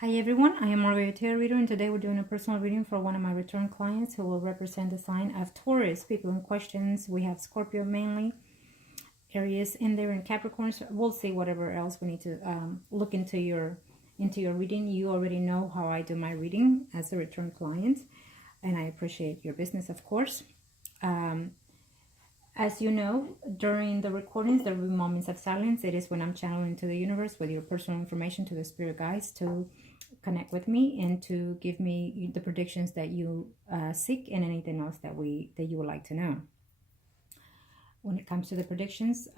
Hi everyone, I am Margourtarotreader, and today we're doing a personal reading for one of my return clients who will represent the sign of Taurus. People in questions, we have Scorpio mainly, Aries in there, and Capricorns. We'll see whatever else we need to look into your reading. You already know how I do my reading as a return client, and I appreciate your business, of course. As you know, during the recordings, there will be moments of silence. It is when I'm channeling to the universe with your personal information to the spirit guides to connect with me and to give me the predictions that you seek and anything else that you would like to know. When it comes to the predictions,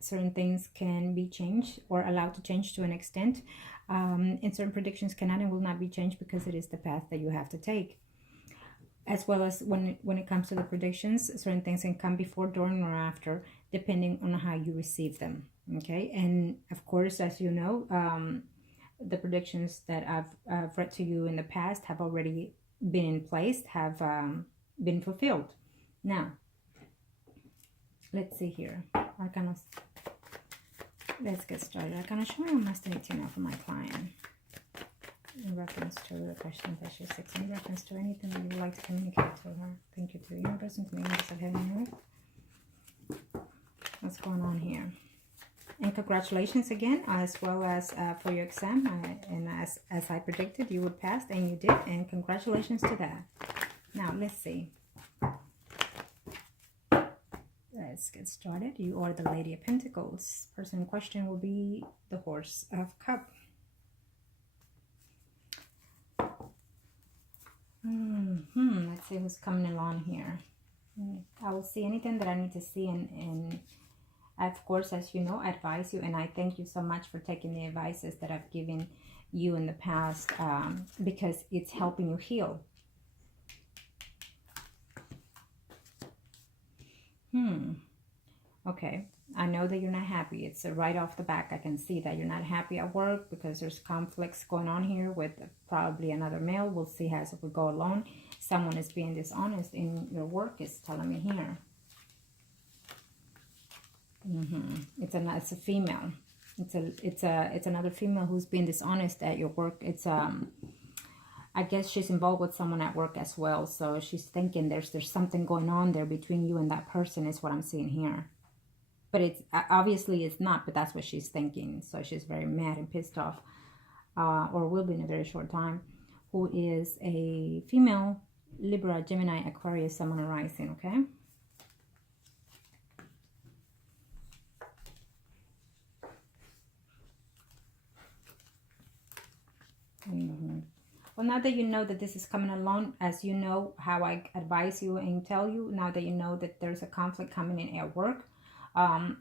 certain things can be changed or allowed to change to an extent, and certain predictions cannot and will not be changed because it is the path that you have to take. As well as when it comes to the predictions, certain things can come before, during, or after, depending on how you receive them. Okay, and of course, as you know, the predictions that I've read to you in the past have already been in place, have been fulfilled. Now, let's see here. Let's get started. I kind of show you must need to know for my client. In reference to the question that she seeks, in reference to anything that you would like to communicate to her. Thank you to the universe and to the universe of heaven and earth. What's going on here? And congratulations again, as well as for your exam. And as I predicted, you would pass, and you did. And congratulations to that. Now, let's see. Let's get started. You are the Lady of Pentacles. Person in question will be the Horse of Cups. Let's see who's coming along here. I will see anything that I need to see, and of course, as you know, I advise you, and I thank you so much for taking the advices that I've given you in the past, because it's helping you heal. Okay, I know that you're not happy. It's right off the back. I can see that you're not happy at work because there's conflicts going on here with probably another male. We'll see as we go along. Someone is being dishonest in your work, is telling me here. It's a female. It's another female who's being dishonest at your work. It's I guess she's involved with someone at work as well. So she's thinking there's something going on there between you and that person, is what I'm seeing here. But it's obviously it's not, but that's what she's thinking. So she's very mad and pissed off, or will be in a very short time, who is a female, Libra, Gemini, Aquarius, Sun, Moon, Rising, okay? Well, now that you know that this is coming along, as you know how I advise you and tell you, now that you know that there's a conflict coming in at work,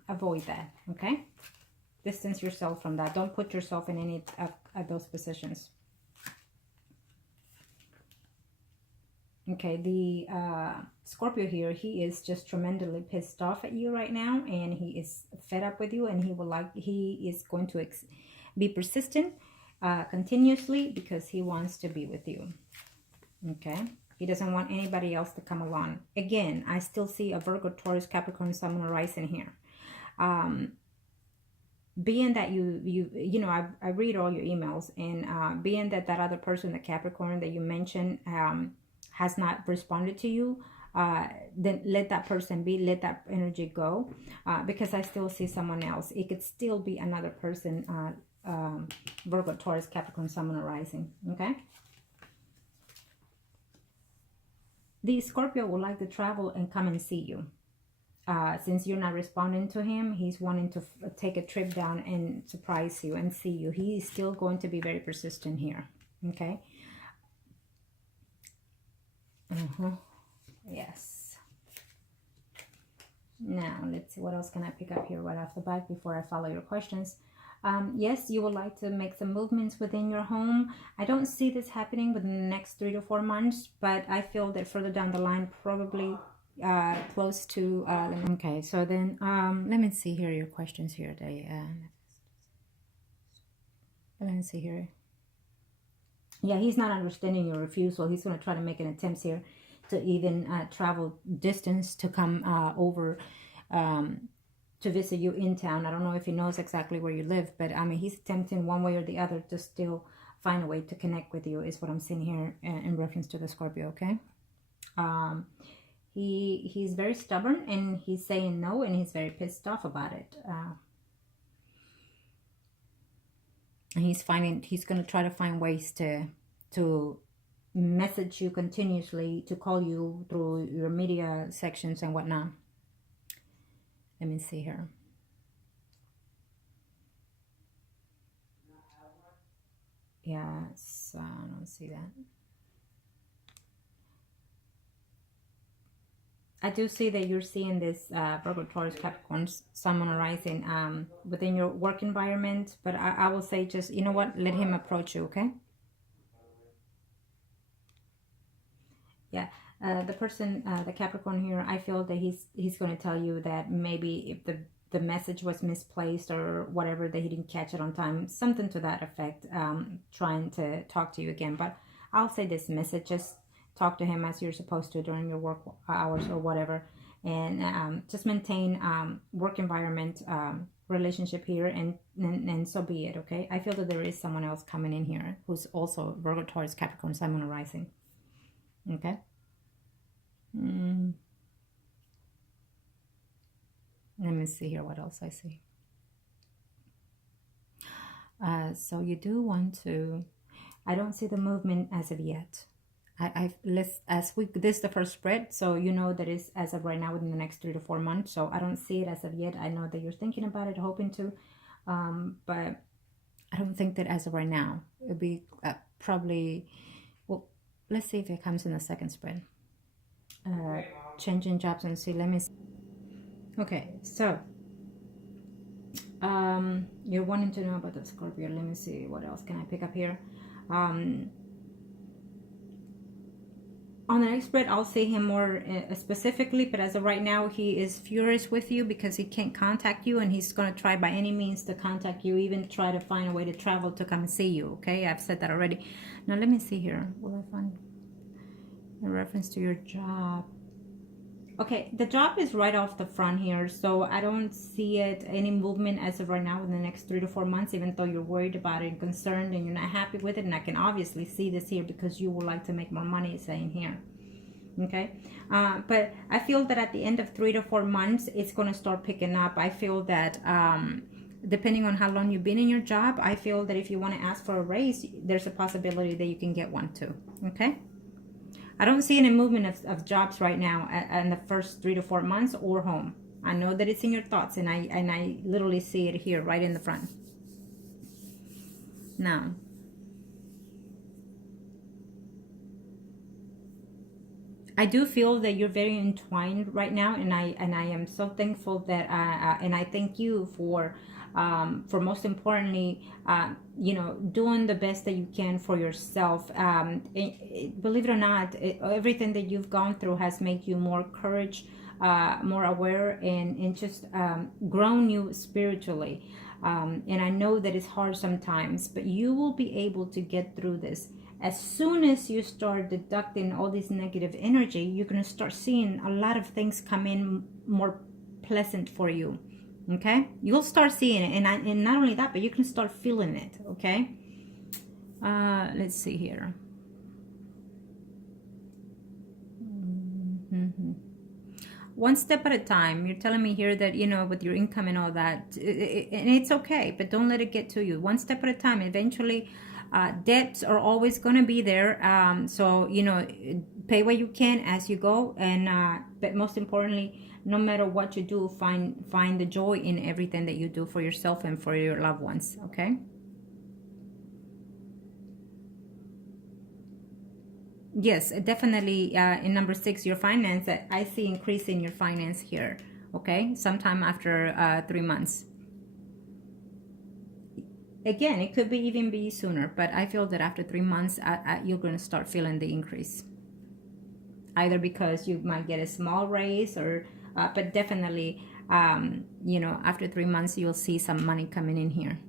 avoid that, okay? Distance yourself from that. Don't put yourself in any of those positions. Okay, the Scorpio here, he is just tremendously pissed off at you right now, and he is fed up with you, and he is going to be persistent continuously because he wants to be with you. Okay, he doesn't want anybody else to come along. Again, I still see a Virgo, Taurus, Capricorn, Sun, Moon, Rising here. Being that you know, I read all your emails, and being that other person, the Capricorn that you mentioned, has not responded to you, then let that person be, let that energy go, because I still see someone else. It could still be another person, Virgo, Taurus, Capricorn, Sun, Moon, Rising, okay? The Scorpio would like to travel and come and see you. Since you're not responding to him, he's wanting to take a trip down and surprise you and see you. He is still going to be very persistent here, okay? Yes. Now, let's see what else can I pick up here right off the bat before I follow your questions. Yes, you would like to make some movements within your home. I don't see this happening within the next 3 to 4 months, but I feel that further down the line, probably close to... okay, so then let me see here your questions here. Let me see here. Yeah, he's not understanding your refusal. He's going to try to make an attempt here to even travel distance to come over to visit you in town. I don't know if he knows exactly where you live, but I mean, he's attempting one way or the other to still find a way to connect with you, is what I'm seeing here in reference to the Scorpio, okay? He's very stubborn, and he's saying no, and he's very pissed off about it. And he's going to try to find ways to message you continuously, to call you through your media sections and whatnot. Let me see here. Yes, I don't see that. I do see that you're seeing this Virgo, Taurus, Capricorn, Sun, Moon, Rising within your work environment. But I will say, just, you know what, let him approach you, okay? Yeah, the person, the Capricorn here, I feel that he's going to tell you that maybe if the message was misplaced or whatever, that he didn't catch it on time, something to that effect, trying to talk to you again. But I'll say this message, just talk to him as you're supposed to during your work hours or whatever, and just maintain work environment, relationship here, and so be it, okay? I feel that there is someone else coming in here who's also Virgo, Taurus, Capricorn, Sun, Moon, Rising. Okay. Let me see here what else I see. So you do want to, I don't see the movement as of yet. This is the first spread, so you know that is as of right now within the next 3 to 4 months. So I don't see it as of yet. I know that you're thinking about it, hoping to, but I don't think that as of right now. It'll be probably, well, let's see if it comes in the second spread. Changing jobs and see. Let me see. Okay, so you're wanting to know about the Scorpio. Let me see, what else can I pick up here. On the next spread, I'll say him more specifically, but as of right now, he is furious with you because he can't contact you, and he's going to try by any means to contact you, even try to find a way to travel to come and see you, okay? I've said that already. Now, let me see here. Will I find in reference to your job? Okay, the job is right off the front here, so I don't see it, any movement as of right now in the next 3 to 4 months, even though you're worried about it and concerned and you're not happy with it. And I can obviously see this here because you would like to make more money, saying here. Okay, but I feel that at the end of 3 to 4 months, it's going to start picking up. I feel that depending on how long you've been in your job, I feel that if you want to ask for a raise, there's a possibility that you can get one too. Okay. I don't see any movement of jobs right now in the first 3 to 4 months or home. I know that it's in your thoughts, and I literally see it here right in the front. Now, I do feel that you're very entwined right now, and I am so thankful that and I thank you for most importantly, you know, doing the best that you can for yourself. Believe it or not, everything that you've gone through has made you more courage, more aware, and just grown you spiritually. And I know that it's hard sometimes, but you will be able to get through this. As soon as you start deducting all this negative energy, you're going to start seeing a lot of things come in more pleasant for you. Okay, you'll start seeing it, and not only that, but you can start feeling it. Okay, let's see here. One step at a time. You're telling me here that, you know, with your income and all that, and it's okay, but don't let it get to you. One step at a time. Eventually, debts are always going to be there. So, you know, pay what you can as you go, and but most importantly, no matter what you do, find the joy in everything that you do for yourself and for your loved ones. Okay. Yes, definitely. In number 6, your finance, I see increase in your finance here. Okay, sometime after 3 months. Again, it could be even be sooner, but I feel that after 3 months, you're going to start feeling the increase. Either because you might get a small raise, or but definitely, you know, after 3 months, you'll see some money coming in here.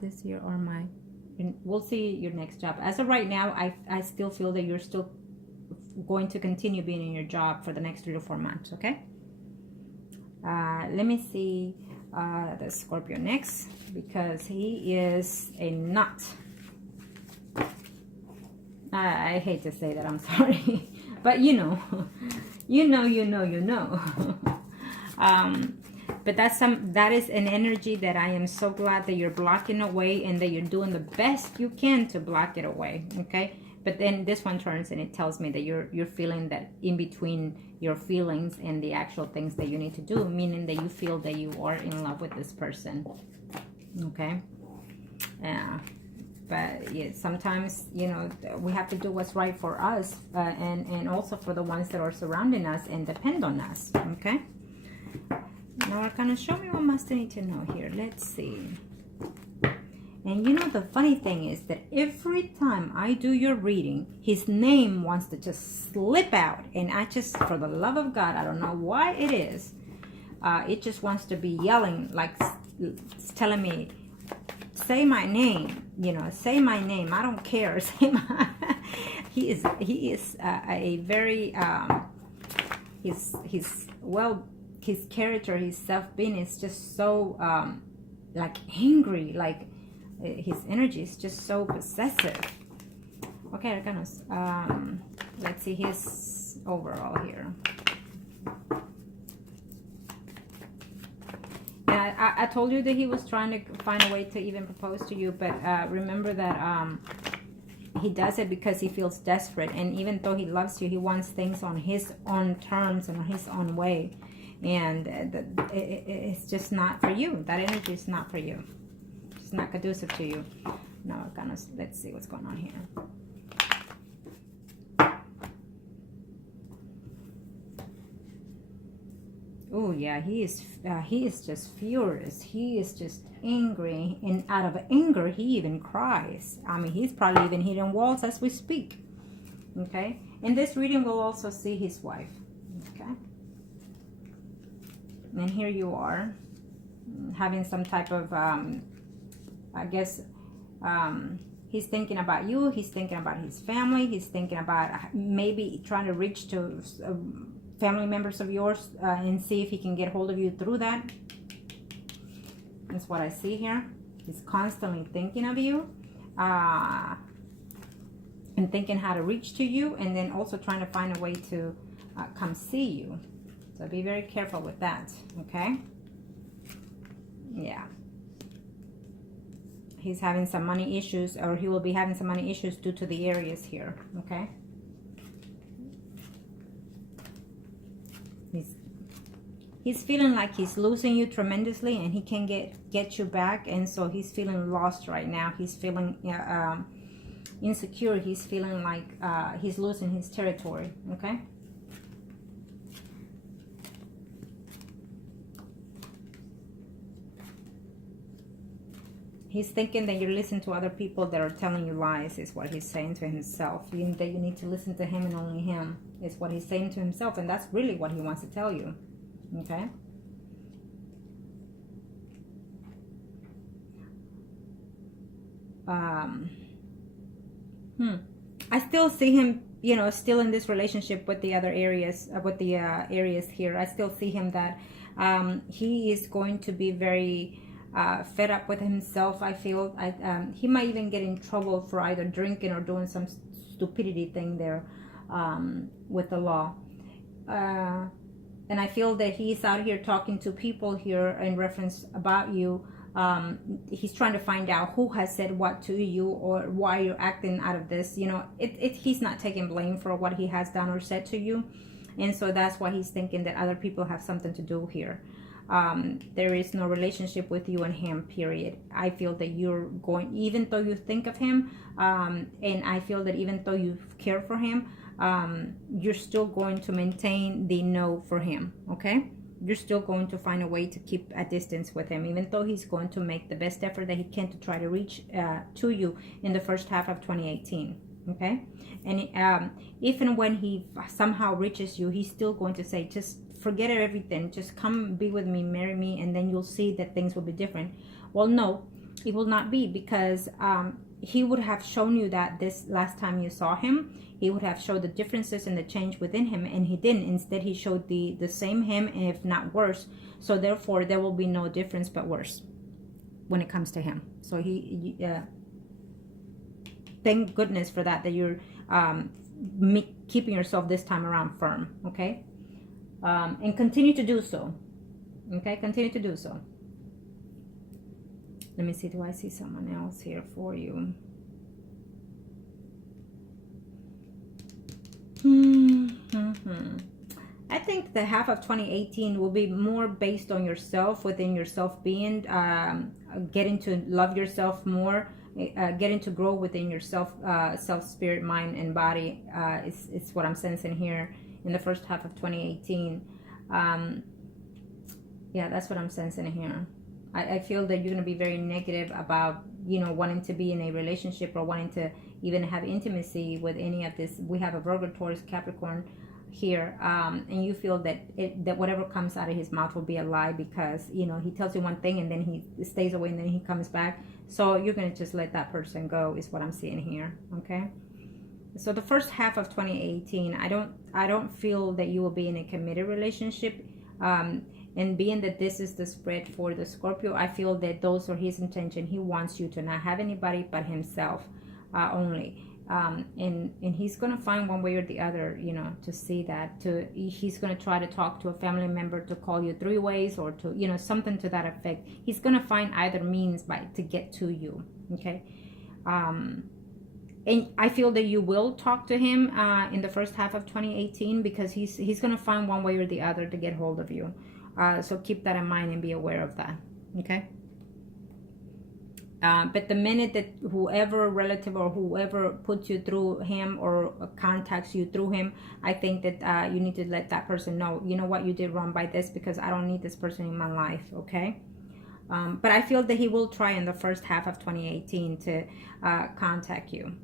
This year or my we'll see your next job. As of right now, I still feel that you're still going to continue being in your job for the next 3 to 4 months. Okay. Let me see the Scorpio next, because he is a nut. I hate to say that, I'm sorry, but you know. But that is an energy that I am so glad that you're blocking away, and that you're doing the best you can to block it away. Okay. But then this one turns and it tells me that you're feeling that in between your feelings and the actual things that you need to do, meaning that you feel that you are in love with this person. Okay. Yeah. But yeah, sometimes, you know, we have to do what's right for us, and also for the ones that are surrounding us and depend on us. Okay. Now, Arcana, show me what must I need to know here. Let's see. And you know, the funny thing is that every time I do your reading, his name wants to just slip out. And I just, for the love of God, I don't know why it is. It just wants to be yelling, like it's telling me, say my name, you know, say my name. I don't care. Say my, he is a very, his character, his self-being is just so, like angry, like, his energy is just so possessive. Okay, Arcanos. Let's see his overall here. Yeah, I told you that he was trying to find a way to even propose to you, but remember that he does it because he feels desperate, and even though he loves you, he wants things on his own terms and on his own way, and it's just not for you. That energy is not for you. Not conducive to you. Now, let's see what's going on here. Oh yeah, he is just furious. He is just angry, and out of anger, he even cries. I mean, he's probably even hitting walls as we speak. Okay, in this reading, we'll also see his wife. Okay, and here you are having some type of I guess he's thinking about you. He's thinking about his family. He's thinking about maybe trying to reach to family members of yours and see if he can get hold of you through that. That's what I see here. He's constantly thinking of you and thinking how to reach to you, and then also trying to find a way to come see you. So be very careful with that, okay? Yeah. He's having some money issues, or he will be having some money issues due to the Aries here, okay? He's feeling like he's losing you tremendously, and he can get you back, and so he's feeling lost right now. He's feeling insecure. He's feeling like he's losing his territory, okay? He's thinking that you're listening to other people that are telling you lies, is what he's saying to himself. That you need to listen to him and only him, is what he's saying to himself. And that's really what he wants to tell you. Okay? I still see him, you know, still in this relationship with the other areas, with the areas here. I still see him that he is going to be very fed up with himself. I feel he might even get in trouble for either drinking or doing some stupidity thing there with the law. And I feel that he's out here talking to people here in reference about you. He's trying to find out who has said what to you, or why you're acting out of this. You know, he's not taking blame for what he has done or said to you. And so that's why he's thinking that other people have something to do here. There is no relationship with you and him, period. I feel that you're going, even though you think of him, and I feel that even though you care for him, you're still going to maintain the no for him, okay? You're still going to find a way to keep a distance with him, even though he's going to make the best effort that he can to try to reach to you in the first half of 2018, okay? And if and when he somehow reaches you, he's still going to say, just forget everything, just come be with me, marry me, and then you'll see that things will be different. Well, no, it will not be, because he would have shown you that this last time you saw him. He would have showed the differences and the change within him, and he didn't. Instead, he showed the same him, if not worse. So therefore, there will be no difference but worse when it comes to him. So thank goodness for that you're keeping yourself this time around firm, okay? And continue to do so, okay? Continue to do so. Let me see, do I see someone else here for you? I think the half of 2018 will be more based on yourself, within your self-being, getting to love yourself more, getting to grow within yourself, self, spirit, mind, and body. It's what I'm sensing here in the first half of 2018. Yeah, that's what I'm sensing here. I feel that you're going to be very negative about, you know, wanting to be in a relationship or wanting to even have intimacy with any of this. We have a Virgo, Taurus, Capricorn here, and you feel that that whatever comes out of his mouth will be a lie, because, you know, he tells you one thing and then he stays away and then he comes back. So you're going to just let that person go, is what I'm seeing here, okay? So the first half of 2018, I don't feel that you will be in a committed relationship. And being that this is the spread for the Scorpio, I feel that those are his intention. He wants you to not have anybody but himself only. And he's going to find one way or the other, you know, to see that. He's going to try to talk to a family member to call you 3 ways, or to, you know, something to that effect. He's going to find either means to get to you, okay? And I feel that you will talk to him in the first half of 2018, because he's going to find one way or the other to get hold of you. So keep that in mind and be aware of that, okay? But the minute that whoever relative or whoever puts you through him or contacts you through him, I think that you need to let that person know, you know what, you did wrong by this, because I don't need this person in my life, okay? But I feel that he will try in the first half of 2018 to contact you.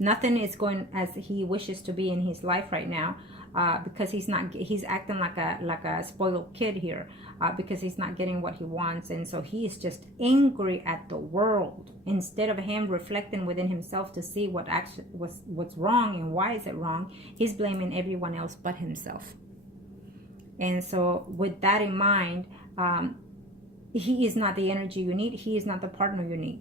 Nothing is going as he wishes to be in his life right now. Because he's acting like a spoiled kid here, because he's not getting what he wants, and so he is just angry at the world, instead of him reflecting within himself to see what's wrong and why is it wrong. He's blaming everyone else but himself. And so with that in mind, he is not the energy you need. He is not the partner you need.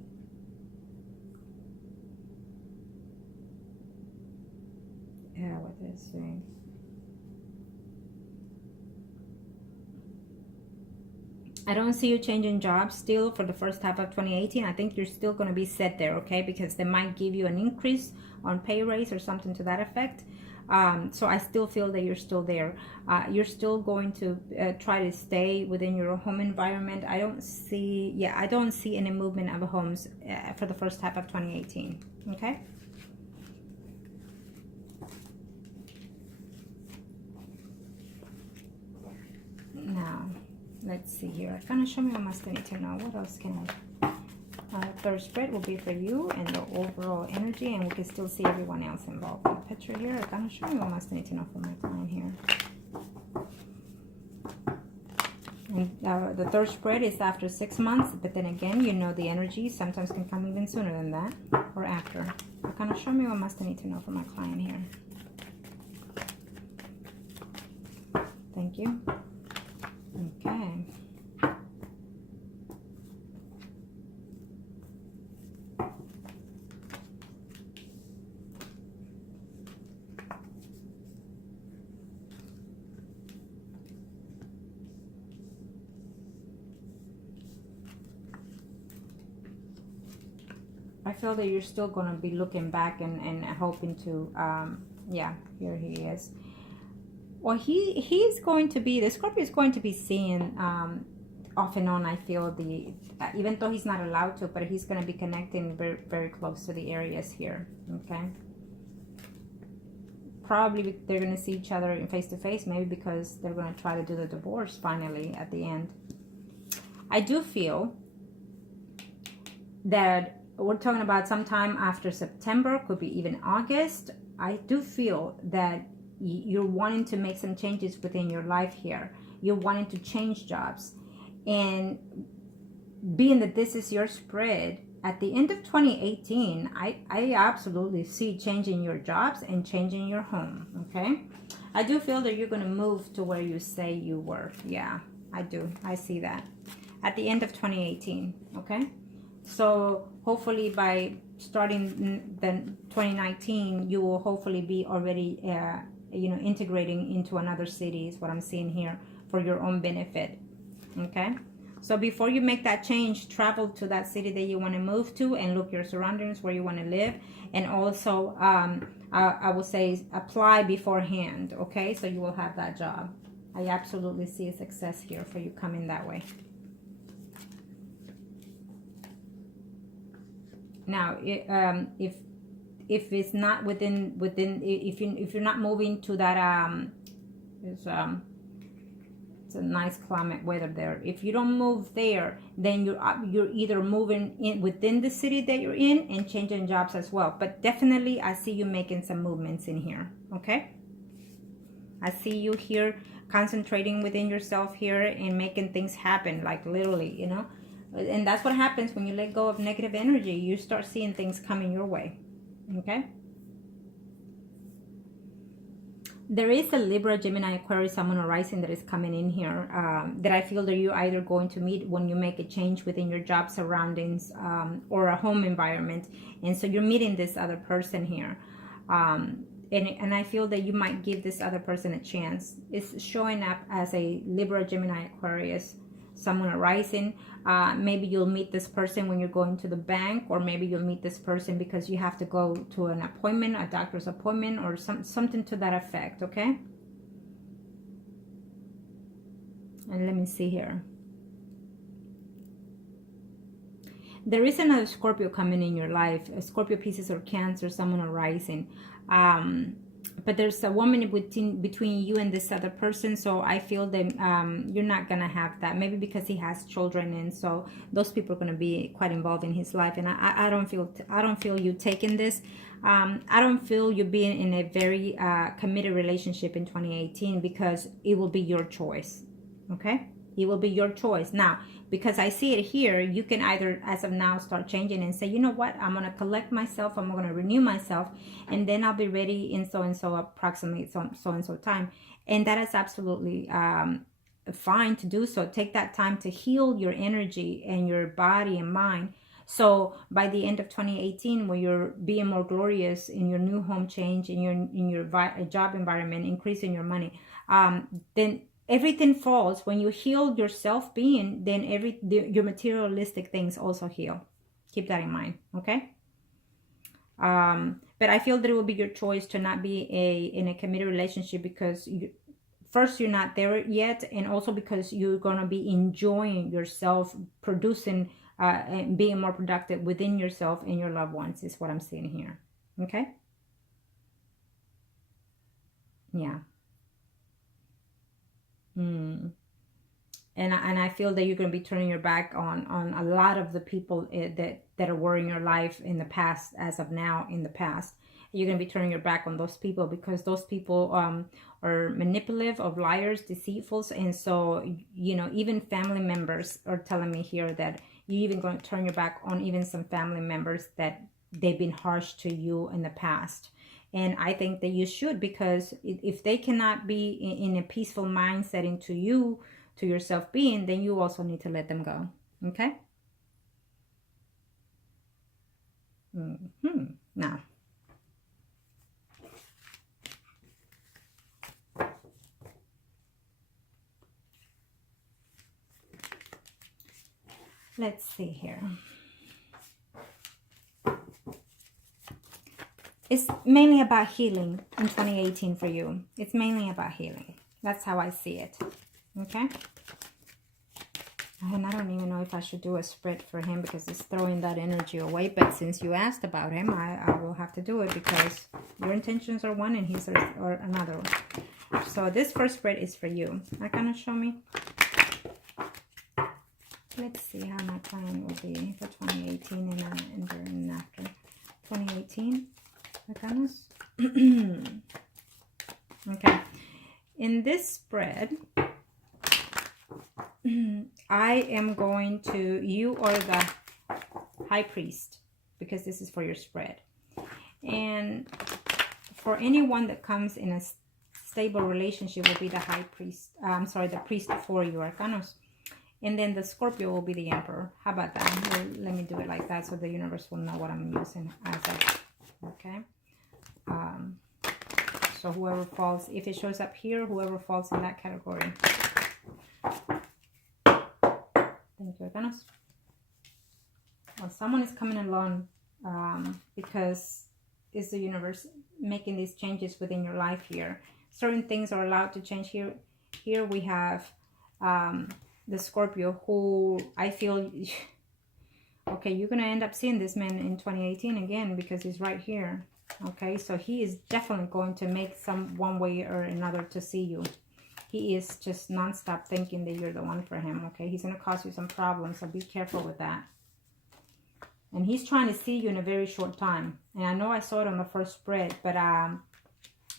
Yeah, what they're saying. I don't see you changing jobs still for the first half of 2018. I think you're still going to be set there, okay? Because they might give you an increase on pay raise or something to that effect. So I still feel that you're still there. You're still going to try to stay within your home environment. I don't see any movement of homes for the first half of 2018, okay? Now, let's see here. Kind of show me what must I need to know. What else can I? Third spread will be for you and the overall energy, and we can still see everyone else involved in the picture here. Kind of show me what must I need to know for my client here. And the third spread is after 6 months, but then again, you know, the energy sometimes can come even sooner than that, or after. So kind of show me what must I need to know for my client here. Thank you. Okay. I feel that you're still going to be looking back and hoping to, yeah, here he is. Well, he's going to be, the Scorpio is going to be seeing off and on, I feel, even though he's not allowed to, but he's going to be connecting very, very close to the areas here, okay? Probably they're going to see each other in face-to-face, maybe because they're going to try to do the divorce finally at the end. I do feel that we're talking about sometime after September, could be even August. I do feel that you're wanting to make some changes within your life here. You're wanting to change jobs. And being that this is your spread, at the end of 2018, I absolutely see changing your jobs and changing your home, okay? I do feel that you're going to move to where you say you were. Yeah, I do. I see that. At the end of 2018, okay? So hopefully by starting the 2019, you will hopefully be already, you know, integrating into another city is what I'm seeing here for your own benefit, okay? So before you make that change, travel to that city that you want to move to and look your surroundings where you want to live. And also, I will say apply beforehand, okay? So you will have that job. I absolutely see a success here for you coming that way. Now, if it's not within if you're not moving to that it's a nice climate weather there. If you don't move there, then you're either moving in within the city that you're in and changing jobs as well. But definitely, I see you making some movements in here. Okay, I see you here concentrating within yourself here and making things happen, like literally, you know. And that's what happens when you let go of negative energy. You start seeing things coming your way. Okay. There is a Libra, Gemini, Aquarius, Sun, Moon, or Rising that is coming in here that I feel that you're either going to meet when you make a change within your job surroundings or a home environment. And so you're meeting this other person here. And I feel that you might give this other person a chance. It's showing up as a Libra, Gemini, Aquarius, Sun, Moon, or Rising. Maybe you'll meet this person when you're going to the bank, or maybe you'll meet this person because you have to go to an appointment, a doctor's appointment, or something to that effect, okay? And let me see here. There is another Scorpio coming in your life, a Scorpio, Pisces, or Cancer, Sun, Moon, or Rising. But there's a woman between you and this other person, so I feel that you're not gonna have that. Maybe because he has children, and so those people are gonna be quite involved in his life. And I don't feel you taking this. I don't feel you being in a very committed relationship in 2018 because it will be your choice. Okay, it will be your choice now. Because I see it here, you can either, as of now, start changing and say, you know what, I'm going to collect myself, I'm going to renew myself, and then I'll be ready in so-and-so approximately so-and-so time. And that is absolutely fine to do so. Take that time to heal your energy and your body and mind. So by the end of 2018, when you're being more glorious in your new home change, in your job environment, increasing your money, then everything falls. When you heal your self-being, then your materialistic things also heal. Keep that in mind, okay? But I feel that it will be your choice to not be in a committed relationship because first, you're not there yet, and also because you're going to be enjoying yourself, producing and being more productive within yourself and your loved ones is what I'm seeing here, okay? Yeah. And I feel that you're going to be turning your back on a lot of the people that were in your life in the past, as of now, in the past. You're going to be turning your back on those people because those people are manipulative, or liars, deceitful. And so, you know, even family members are telling me here that you're even going to turn your back on even some family members that they've been harsh to you in the past. And I think that you should, because if they cannot be in a peaceful mindset into you, to your self-being, then you also need to let them go. Okay? Now, let's see here. It's mainly about healing in 2018 for you. It's mainly about healing. That's how I see it. Okay? And I don't even know if I should do a spread for him because it's throwing that energy away. But since you asked about him, I will have to do it because your intentions are one and his are another. So this first spread is for you. Are gonna show me? Let's see how my plan will be for 2018 and during and after 2018. Okay. In this spread, I am going to, you are the high priest, because this is for your spread. And for anyone that comes in a stable relationship will be the high priest. I'm sorry, the priest for you, Arcanos. And then the Scorpio will be the Emperor. How about that? Well, let me do it like that so the universe will know what I'm using as a, okay? So whoever falls, if it shows up here, whoever falls in that category. Thank you, Arcanos. Well, someone is coming along because it's the universe making these changes within your life here. Certain things are allowed to change here. Here we have the Scorpio, who I feel, okay, you're going to end up seeing this man in 2018 again, because he's right here. Okay, so he is definitely going to make some one way or another to see you. He is just non-stop thinking that you're the one for him. Okay, he's going to cause you some problems, so be careful with that. And he's trying to see you in a very short time. And I know I saw it on the first spread, but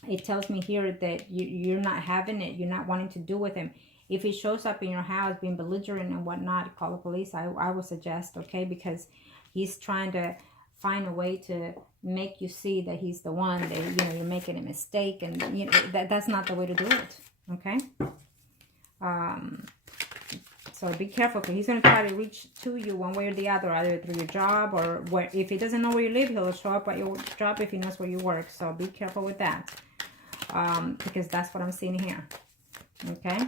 it tells me here that you're not having it. You're not wanting to do with him. If he shows up in your house being belligerent and whatnot, call the police. I would suggest, okay, because he's trying to find a way to make you see that he's the one, that, you know, you're making a mistake, and you know, that's not the way to do it, okay? So be careful, because he's going to try to reach to you one way or the other, either through your job, or where, if he doesn't know where you live, he'll show up at your job if he knows where you work. So be careful with that, because that's what I'm seeing here, okay?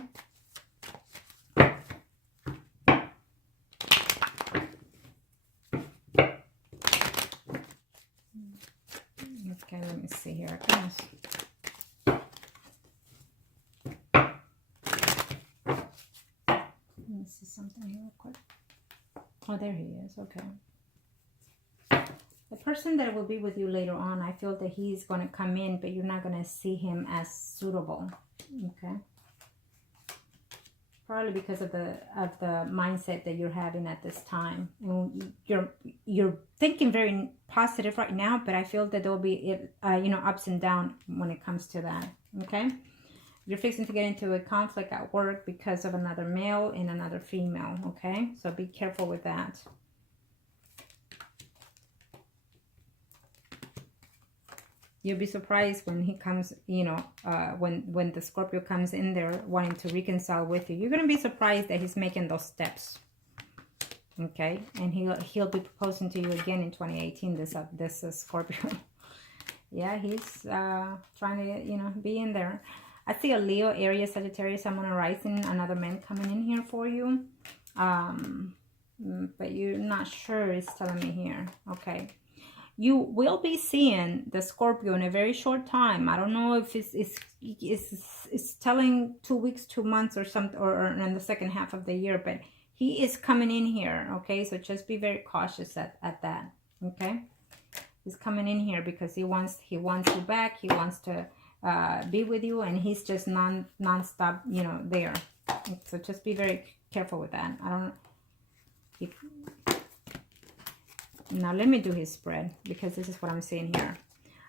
Okay, let me see here. Let me see something here real quick. Oh, there he is. Okay. The person that will be with you later on, I feel that he's going to come in, but you're not going to see him as suitable. Okay. Probably because of the mindset that you're having at this time. And you're thinking very positive right now, but I feel that there'll be you know, ups and downs when it comes to that. Okay, you're fixing to get into a conflict at work because of another male and another female. Okay, so be careful with that. You'll be surprised when he comes, you know, when the Scorpio comes in there wanting to reconcile with you. You're going to be surprised that he's making those steps. Okay, and he'll be proposing to you again in 2018, this Scorpio. Yeah, he's trying to, you know, be in there. I see a Leo, Aries, Sagittarius, Someone rising, another man coming in here for you. But you're not sure, it's telling me here. Okay. You will be seeing the Scorpio in a very short time. I don't know if it's telling 2 weeks, 2 months, or something, or in the second half of the year. But he is coming in here. Okay, so just be very cautious at that. Okay, he's coming in here because he wants you back. He wants to be with you, and he's just non-stop, you know, there. So just be very careful with that. I don't. Now let me do his spread, because this is what I'm seeing here.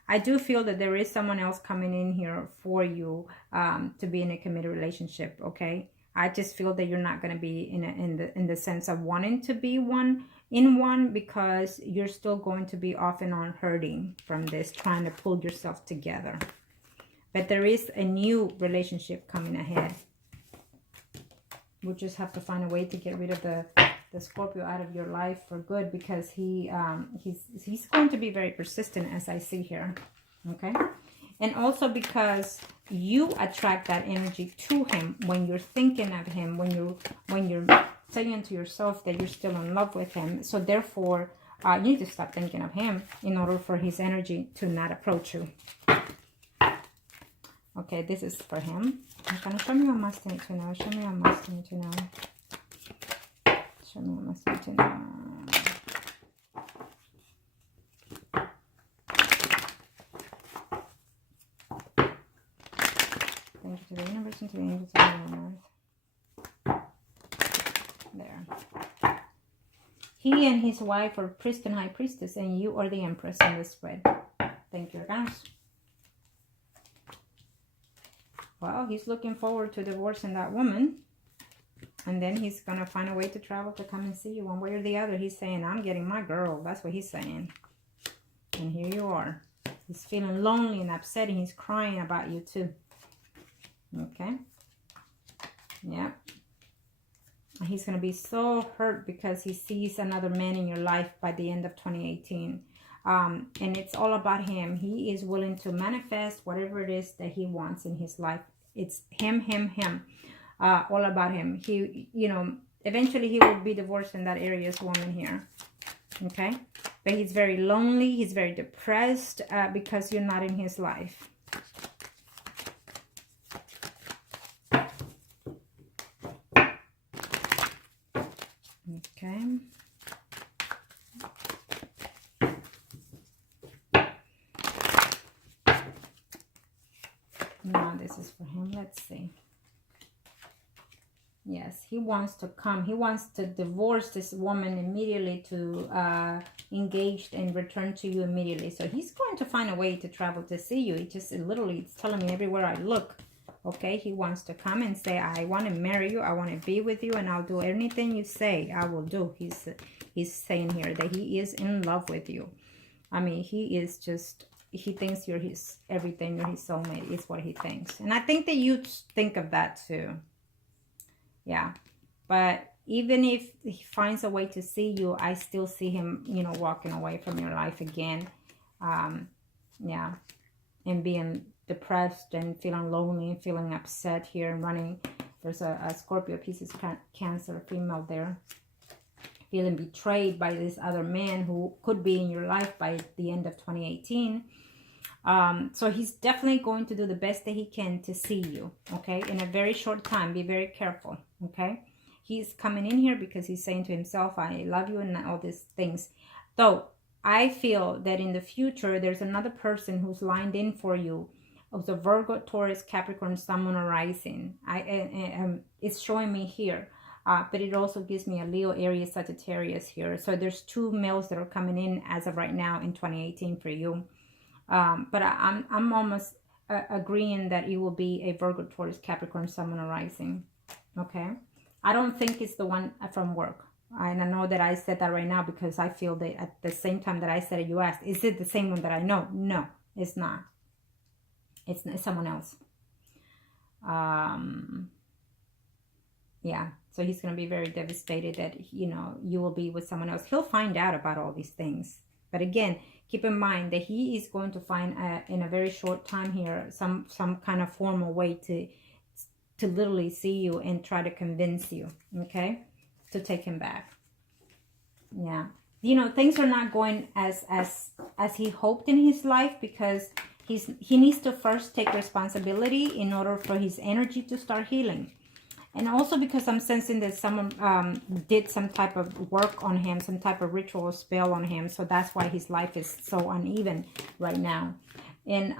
I do feel that there is someone else coming in here for you to be in a committed relationship. Okay, I just feel that you're not going to be in the sense of wanting to be one, because you're still going to be off and on hurting from this, trying to pull yourself together. But there is a new relationship coming ahead. We'll just have to find a way to get rid of the Scorpio out of your life for good, because he's going to be very persistent, as I see here. Okay, and also because you attract that energy to him when you're thinking of him, when you're saying to yourself that you're still in love with him. So therefore you need to stop thinking of him in order for his energy to not approach you. Okay, this is for him. I'm gonna show me what must need to know. Show me what must need to know. Show me what must need to know. Thank you to the universe and to the angels of the earth. There. He and his wife are priest and high priestess, and you are the empress in this spread. Thank you, guys. Well, he's looking forward to divorcing that woman. And then he's going to find a way to travel to come and see you one way or the other. He's saying, I'm getting my girl. That's what he's saying. And here you are. He's feeling lonely and upset, and he's crying about you too. Okay. Yeah. He's going to be so hurt because he sees another man in your life by the end of 2018. And it's all about him. He is willing to manifest whatever it is that he wants in his life. It's him. All about him. He, you know, eventually he will be divorcing that Aries woman here. Okay. But he's very lonely. He's very depressed because you're not in his life. Okay. Now this is for him. Let's see. Yes, he wants to come. He wants to divorce this woman immediately, to engage and return to you immediately. So he's going to find a way to travel to see you. He just literally, it's telling me everywhere I look. Okay, he wants to come and say, I want to marry you. I want to be with you, and I'll do anything you say. I will do. He's saying here that he is in love with you. I mean, he is just, he thinks you're his everything. You're his soulmate is what he thinks. And I think that you think of that too. Yeah, but even if he finds a way to see you, I still see him, you know, walking away from your life again. Yeah, and being depressed and feeling lonely and feeling upset here and running. There's a Scorpio, Pisces, Cancer female there. Feeling betrayed by this other man who could be in your life by the end of 2018. So he's definitely going to do the best that he can to see you, okay, in a very short time. Be very careful, okay? He's coming in here because he's saying to himself, I love you and all these things. Though I feel that in the future, there's another person who's lined in for you, of the Virgo, Taurus, Capricorn, Sun, Moon, or Rising. It's showing me here. But it also gives me a Leo, Aries, Sagittarius here. So there's 2 males that are coming in as of right now in 2018 for you. But I'm almost agreeing that it will be a Virgo, Taurus, Capricorn, Sun, Moon, or Rising. Okay. I don't think it's the one from work. And I know that I said that right now because I feel that at the same time that I said it, you asked, is it the same one that I know? No, it's not. It's someone else. Yeah. So he's going to be very devastated that, you know, you will be with someone else. He'll find out about all these things. But again, keep in mind that he is going to find in a very short time here some kind of formal way to literally see you and try to convince you, okay, to take him back. Yeah, you know, things are not going as he hoped in his life because he needs to first take responsibility in order for his energy to start healing. And also because I'm sensing that someone did some type of work on him, some type of ritual spell on him. So that's why his life is so uneven right now. And